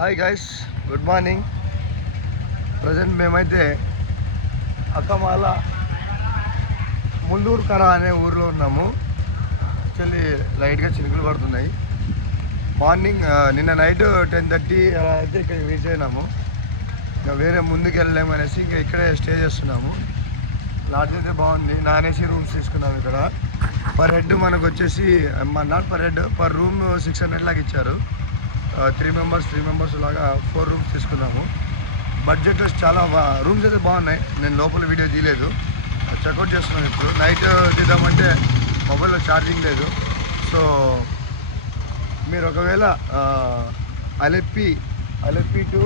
Hi guys, good morning. Present మేమైతే అక్కమాల ముల్లూరు కర అనే ఊరిలో ఉన్నాము. యాక్చువల్లీ లైట్గా చినుకులు పడుతున్నాయి. మార్నింగ్ నిన్న నైట్ 10:30 అలా అయితే ఇక్కడ రీచ్ అయినాము. ఇంకా వేరే ముందుకు వెళ్ళలేము అనేసి ఇంకా ఇక్కడే స్టే చేస్తున్నాము. లాడ్జ్ అయితే బాగుంది. నాన్ ఏసీ రూమ్స్ తీసుకున్నాము. ఇక్కడ పర్ హెడ్ మనకు వచ్చేసి not per head, per room 600 లాగా ఇచ్చారు. 3 మెంబర్స్ లాగా 4 రూమ్స్ తీసుకున్నాము. బడ్జెట్ చాలా రూమ్స్ అయితే బాగున్నాయి. నేను లోపల వీడియో తీయలేదు, చెక్అవుట్ చేస్తున్నాను. ఇప్పుడు నైట్ తీద్దామంటే మొబైల్లో ఛార్జింగ్ లేదు. సో మీరు ఒకవేళ అలెప్పి టు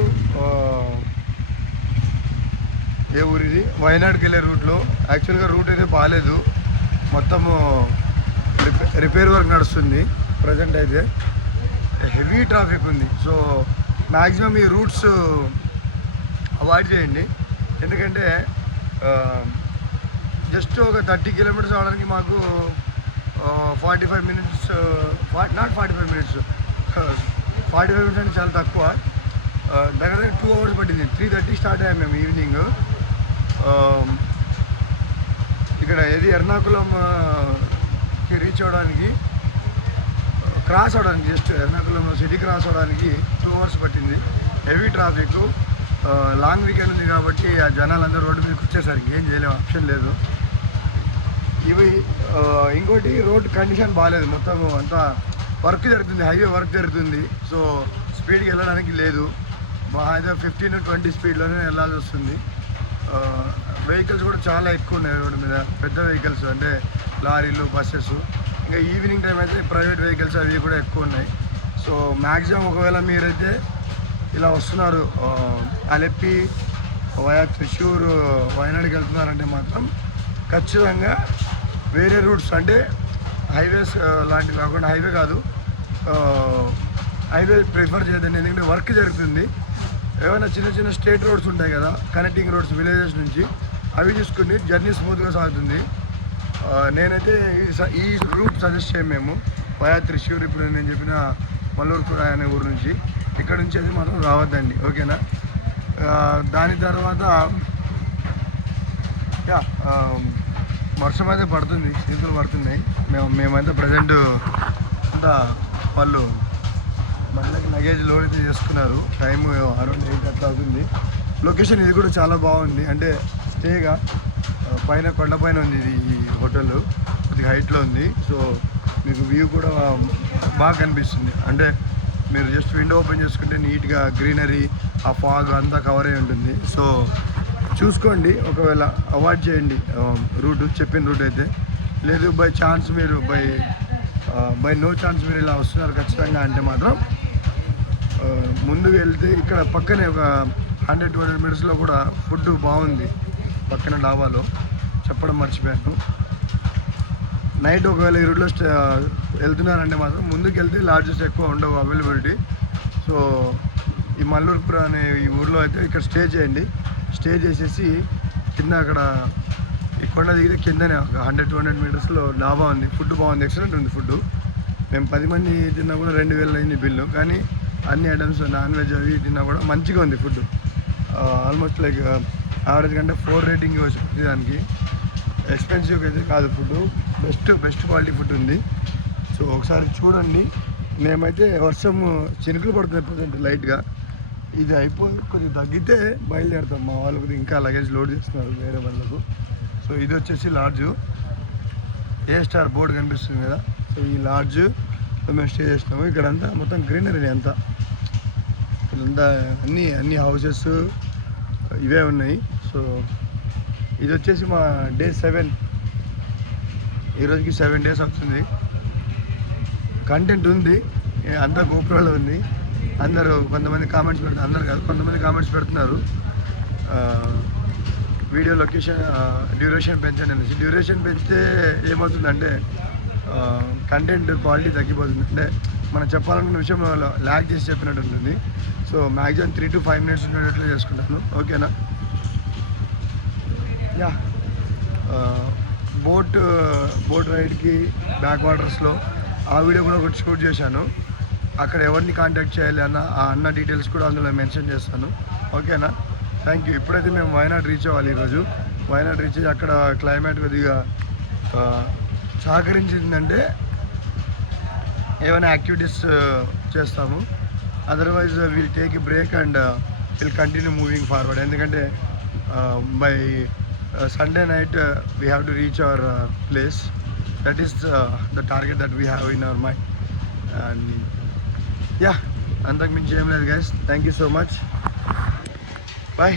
ఏ ఊరిది వయనాడుకి వెళ్ళే రూట్లో యాక్చువల్గా రూట్ అయితే బాగాలేదు. మొత్తము రిపేర్ వర్క్ నడుస్తుంది. ప్రజెంట్ అయితే హెవీ ట్రాఫిక్ ఉంది. సో మ్యాక్సిమం ఈ రూట్స్ అవాయిడ్ చేయండి. ఎందుకంటే జస్ట్ ఒక 30 కిలోమీటర్స్ అవడానికి మాకు 45 మినిట్స్, నాట్ 45 మినిట్స్, 45 మినిట్స్ అంటే చాలా తక్కువ. దగ్గర 2 అవర్స్ పట్టింది. 3:30 స్టార్ట్ అయ్యాము మేము ఈవినింగ్. ఇక్కడ ఏది ఎర్నాకుళంకి రీచ్ అవ్వడానికి, క్రాస్ అవ్వడానికి, జస్ట్ ఎర్నాకుళం సిటీ క్రాస్ అవ్వడానికి 2 అవర్స్ పట్టింది. హెవీ ట్రాఫిక్, లాంగ్ వీకెండ్ ఉంది కాబట్టి ఆ జనాలందరూ రోడ్డు మీదకి వచ్చేసరికి ఏం చేయలేము, ఆప్షన్ లేదు. ఇవి ఇంకోటి రోడ్ కండిషన్ బాగాలేదు. మొత్తం అంతా వర్క్ జరుగుతుంది, హైవే వర్క్ జరుగుతుంది. సో స్పీడ్కి వెళ్ళడానికి లేదు. అయితే 15-20 స్పీడ్లోనే వెళ్ళాల్సి వస్తుంది. వెహికల్స్ కూడా చాలా ఎక్కువ ఉన్నాయి రోడ్డు మీద, పెద్ద వెహికల్స్ అంటే లారీలు, బస్సెస్. ఇంకా ఈవినింగ్ టైం అయితే ప్రైవేట్ వెహికల్స్ అవి కూడా ఎక్కువ ఉన్నాయి. సో మ్యాక్సిమం ఒకవేళ మీరైతే ఇలా వస్తున్నారు, అలెప్పి వయా త్రిశూర్ వయనాడుకి వెళ్తున్నారంటే మాత్రం ఖచ్చితంగా వేరే రూట్స్ అంటే హైవేస్ లాంటివి కాకుండా, హైవే కాదు, హైవే ప్రిఫర్ చేయదండి. ఎందుకంటే వర్క్ జరుగుతుంది. ఏమైనా చిన్న చిన్న స్టేట్ రోడ్స్ ఉంటాయి కదా, కనెక్టింగ్ రోడ్స్ విలేజెస్ నుంచి, అవి చూసుకుని జర్నీ స్మూత్గా సాగుతుంది. నేనైతే ఈ రూట్ సజెస్ట్ చేయం మేము. వయా త్రిశూర్, ఇప్పుడు నేను చెప్పిన మల్లూరు అనే ఊరు నుంచి, ఇక్కడ నుంచి అయితే మాత్రం రావద్దండి, ఓకేనా. దాని తర్వాత వర్షం అయితే పడుతుంది, చినుకులు పడుతున్నాయి. మేమైతే ప్రజెంట్ అంతా వాళ్ళు బండ్లకి లగేజ్ లోడ్ అయితే చేసుకున్నారు. టైం అరౌండ్ 8 అట్లా అవుతుంది. లొకేషన్ ఇది కూడా చాలా బాగుంది. అంటే స్టేగా పైన కొండపైన ఉంది ఇది. ఈ హోటల్ కొద్దిగా హైట్లో ఉంది. సో మీకు వ్యూ కూడా బాగా కనిపిస్తుంది. అంటే మీరు జస్ట్ విండో ఓపెన్ చేసుకుంటే నీట్గా గ్రీనరీ, ఆ ఫాగ్ అంతా కవర్ అయి ఉంటుంది. సో చూసుకోండి, ఒకవేళ అవాయిడ్ చేయండి రూట్, చెప్పిన రూట్ అయితే. లేదు బై ఛాన్స్ మీరు బై నో ఛాన్స్ మీరు ఇలా వస్తున్నారు ఖచ్చితంగా అంటే మాత్రం ముందుకు వెళ్తే ఇక్కడ పక్కనే ఒక 100-200 మినిట్స్లో కూడా ఫుడ్ బాగుంది పక్కన డాబాలో, చెప్పడం మర్చిపోయాను. నైట్ ఒకవేళ ఈ రూట్లో వెళ్తున్నారంటే మాత్రం ముందుకు వెళ్తే లాడ్జెస్ ఎక్కువ ఉండవు అవైలబిలిటీ. సో ఈ మల్లూరుపుర అనే ఈ ఊర్లో అయితే ఇక్కడ స్టే చేయండి. స్టే చేసేసి కింద అక్కడ ఈ కొండ దిగితే కిందనే ఒక 100-200 మీటర్స్లో డాబా ఉంది. ఫుడ్ బాగుంది, ఎక్సలెంట్ ఉంది ఫుడ్. మేము 10 మంది తిన్నా కూడా 2,000 అయింది బిల్లు. కానీ అన్ని ఐటమ్స్ నాన్ వెజ్ అవి తిన్నా కూడా మంచిగా ఉంది ఫుడ్. ఆల్మోస్ట్ లైక్ యావరేజ్ కంటే 4 రేటింగ్ వచ్చింది దానికి. ఎక్స్పెన్సివ్ అయితే కాదు ఫుడ్, బెస్ట్ క్వాలిటీ ఫుడ్ ఉంది. సో ఒకసారి చూడండి. మేమైతే వర్షం చినుకులు పడుతున్నాయి ప్రజెంట్ లైట్గా. ఇది అయిపోయి కొద్దిగా తగ్గితే బయలుదేరుతాం. మా వాళ్ళు కొద్దిగా ఇంకా లగేజ్ లోడ్ చేస్తున్నారు వేరే వాళ్ళకు. సో ఇది వచ్చేసి లాడ్జు, A-స్టార్ బోర్డు కనిపిస్తుంది కదా. సో ఈ లాడ్జ్ మేము స్టే చేసినాము. ఇక్కడంతా మొత్తం గ్రీనరీ, అంతా ఇక్కడంతా అన్ని హౌసెస్ ఇవే ఉన్నాయి. సో ఇది వచ్చేసి మా డే 7. ఈరోజుకి 7 డేస్ అవుతుంది. కంటెంట్ ఉంది, అంతా గోప్రోలో ఉంది. కొంతమంది కామెంట్స్ పెడుతున్నారు, అందరు కాదు, కొంతమంది కామెంట్స్ పెడుతున్నారు వీడియో డ్యూరేషన్ పెంచండి అనేసి. డ్యూరేషన్ పెంచితే ఏమవుతుందంటే కంటెంట్ క్వాలిటీ తగ్గిపోతుంది. అంటే మనం చెప్పాలనుకున్న విషయం ల్యాగ్ చేసి చెప్పినట్టు ఉంటుంది. సో మ్యాక్సిమం 3 to 5 మినిట్స్ ఉండేటట్లు చేసుకుంటాను, ఓకేనా. యా బోట్ రైడ్కి బ్యాక్ వాటర్స్లో ఆ వీడియో కూడా ఒకటి షూట్ చేశాను. అక్కడ ఎవరిని కాంటాక్ట్ చేయాలి అన్న ఆ అన్న డీటెయిల్స్ కూడా అందులో మెన్షన్ చేస్తాను. ఓకేనా? Thank you. ఇప్పుడైతే మేము వయనాడ్ రీచ్ అవ్వాలి. ఈరోజు వయనాడ్ రీచ్ అయ్యి అక్కడ క్లైమేట్ కొద్దిగా సహకరించిందంటే ఏమైనా యాక్టివిటీస్ చేస్తాము. Otherwise will take a break and will continue moving forward. ఎందుకంటే by Sunday night we have to reach our place. That is the target that we have in our mind. And yeah, అంతకు మించి ఏం లేదు guys. Thank you so much. Bye.